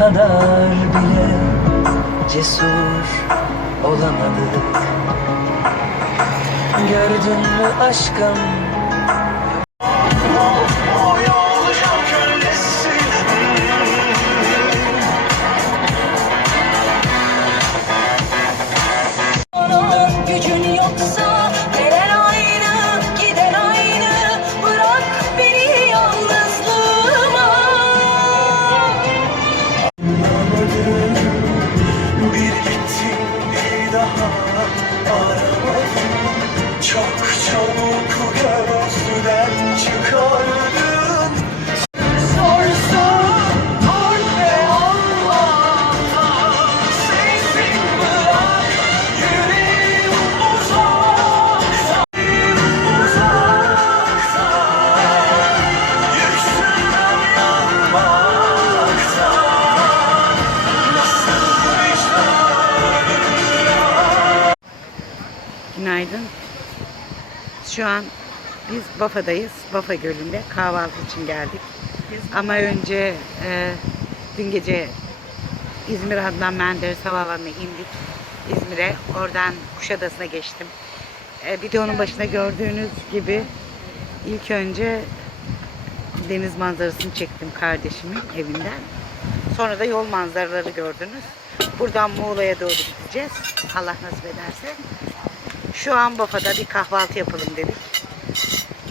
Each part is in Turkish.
kadar bile cesur olamadık. Gördün mü aşkım Günaydın. Şu an biz Bafa'dayız. Bafa Gölü'nde kahvaltı için geldik. Ama önce e, dün gece İzmir Adnan Menderes Havaalanı'na indik. İzmir'e. Oradan Kuşadası'na geçtim. E, videonun başında gördüğünüz gibi ilk önce deniz manzarasını çektim kardeşimin evinden. Sonra da yol manzaraları gördünüz. Buradan Muğla'ya doğru gideceğiz. Allah nasip ederse. Şu an Bafa'da bir kahvaltı yapalım dedik.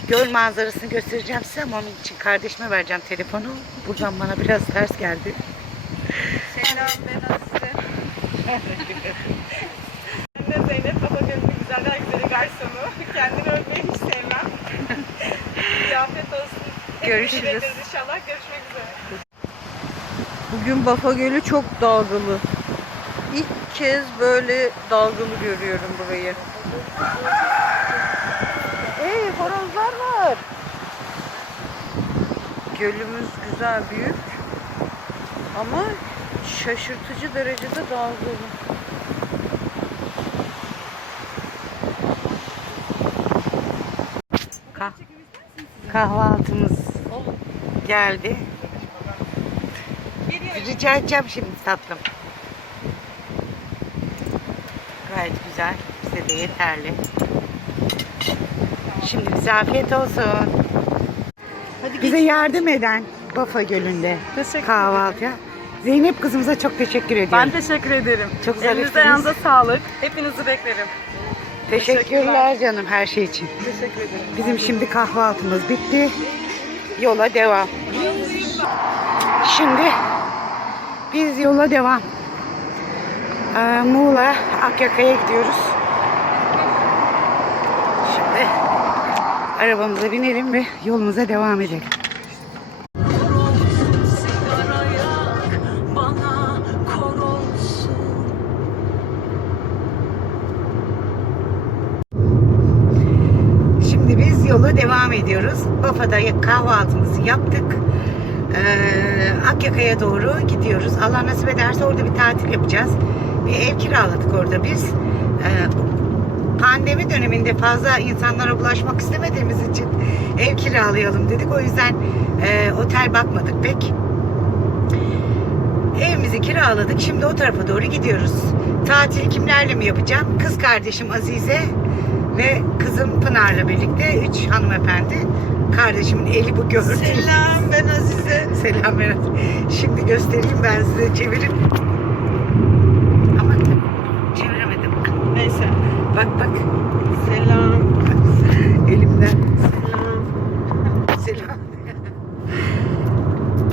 Göl manzarasını göstereceğim size ama onun için kardeşime vereceğim telefonu. Buradan bana biraz ters geldi. Selam ben Azize. ben de Zeynep Papagöz'ün güzeller güzeli garsonu. Kendini övmeyi hiç sevmem. Afiyet olsun. Görüşürüz. inşallah. Görüşmek üzere. Bugün Bafa Gölü çok dalgalı. İlk kez böyle dalgalı görüyorum burayı. Hey horozlar var. Gölümüz güzel büyük. Ama şaşırtıcı derecede dalgalı. Kah- kahvaltımız geldi. Rica edeceğim şimdi tatlım. Gayet güzel. Bize de yeterli. Şimdi bize afiyet olsun. Bize yardım eden Bafa Gölü'nde Teşekkür kahvaltıya. Zeynep kızımıza çok teşekkür ediyorum. Ben teşekkür ederim. Çok Elinize zarifsiniz. ayağınıza sağlık. Hepinizi beklerim. Teşekkürler canım her şey için. Teşekkür ederim. Bizim şimdi kahvaltımız bitti. Yola devam. Şimdi biz yola devam. Ee, Muğla Akyaka'ya gidiyoruz. Şimdi arabamıza binelim ve yolumuza devam edelim. Şimdi biz yola devam ediyoruz. Bafa'da kahvaltımızı yaptık. Ee, Akyaka'ya doğru gidiyoruz. Allah nasip ederse orada bir tatil yapacağız. Bir ev kiraladık orada biz. Ee, pandemi döneminde fazla insanlara bulaşmak istemediğimiz için ev kiralayalım dedik. O yüzden e, otel bakmadık pek. Evimizi kiraladık. Şimdi o tarafa doğru gidiyoruz. Tatil kimlerle mi yapacağım? Kız kardeşim Azize ve kızım Pınar'la birlikte üç hanımefendi. Kardeşimin eli bu gördüğünüz. Selam ben Azize. Selam Berat. Şimdi göstereyim ben size çevirip. Ama çeviremedim. Neyse. Bak bak Selam. elimden. Selam. Selam.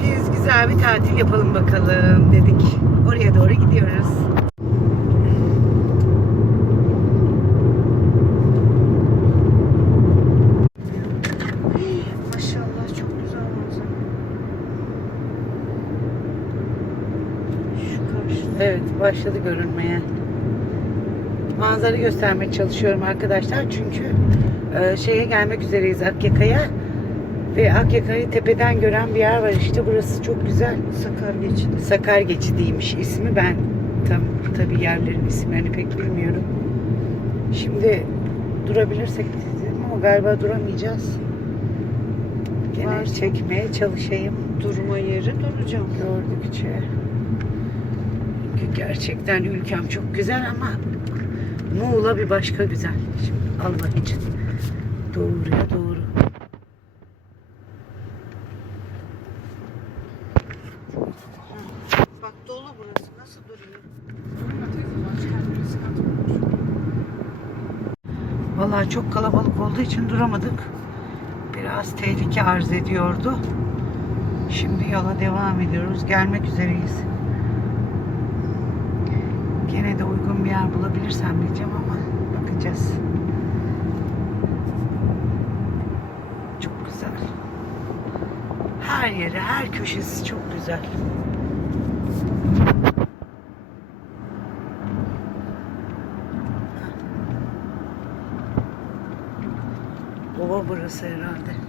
Biz güzel bir tatil yapalım bakalım dedik. Oraya doğru gidiyoruz. Maşallah çok güzel manzara. Şu karşı. Evet başladı görünmeye. Manzara göstermeye çalışıyorum arkadaşlar çünkü e, şeye gelmek üzereyiz Akyaka'ya ve Akyaka'yı tepeden gören bir yer var işte burası çok güzel. Sakar geçidi. Sakar Geçidi'ymiş ismi ben tam tabi yerlerin isimlerini pek bilmiyorum. Şimdi durabilirsek dedim ama galiba duramayacağız. Gene çekmeye çalışayım Durma yeri duracağım. gördükçe. Gerçekten ülkem çok güzel ama Muğla bir başka güzel. Şimdi Allah için. Doğruya doğru. Bak dolu burası. Nasıl duruyor? Vallahi çok kalabalık olduğu için duramadık. Biraz tehlike arz ediyordu. Şimdi yola devam ediyoruz. Gelmek üzereyiz. Gene de uygun bir yer bulabilirsem diyeceğim ama bakacağız. Çok güzel. Her yeri, her köşesi çok güzel. Ova burası herhalde.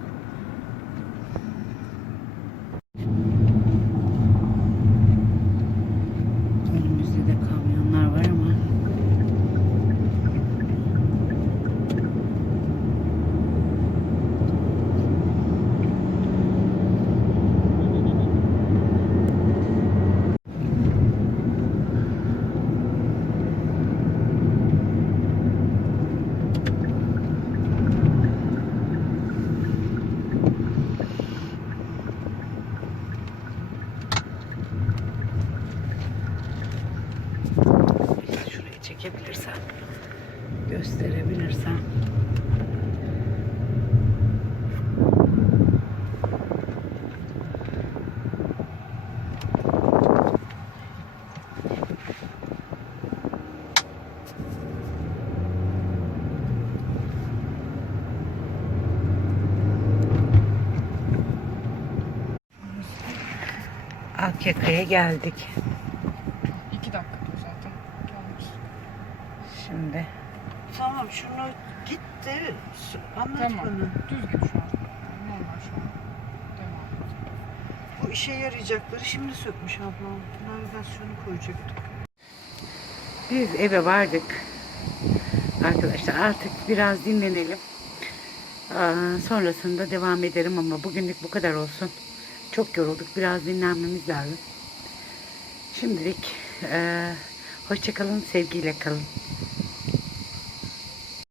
Akyaka'ya geldik. İki dakika dur zaten. Şimdi Tamam şunu git de anlat Tamam. bana. Düz git şu an. Normal şu an. Devam. Bu işe yarayacakları şimdi sökmüş ablam. Navigasyonu koyacaktık. Biz eve vardık. Arkadaşlar artık biraz dinlenelim. Aa, sonrasında devam ederim ama bugünlük bu kadar olsun. Çok yorulduk. Biraz dinlenmemiz lazım. Şimdilik eee hoşçakalın, sevgiyle kalın.